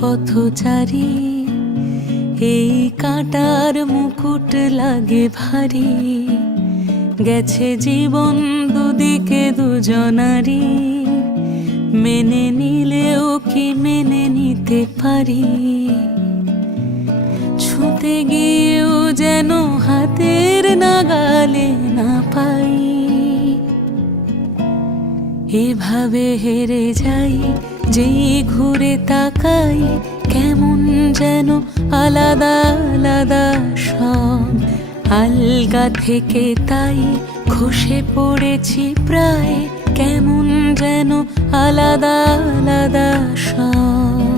পথচারী, এই কাঁটার মুকুট লাগে ভারী। গেছে জীবন দুদিকে দুজনারই, মেনে নিলেও কি মেনে নিতে পারি? ছুঁতে গিয়েও যেন হাতের নাগালে না পাই। এভাবে হেরে যাই, যেই ঘুরে তাকাই, কেমন যেন আলাদা আলাদা সব। আলগা থেকে তাই খসে পড়েছি প্রায়, কেমন যেন আলাদা আলাদা সব।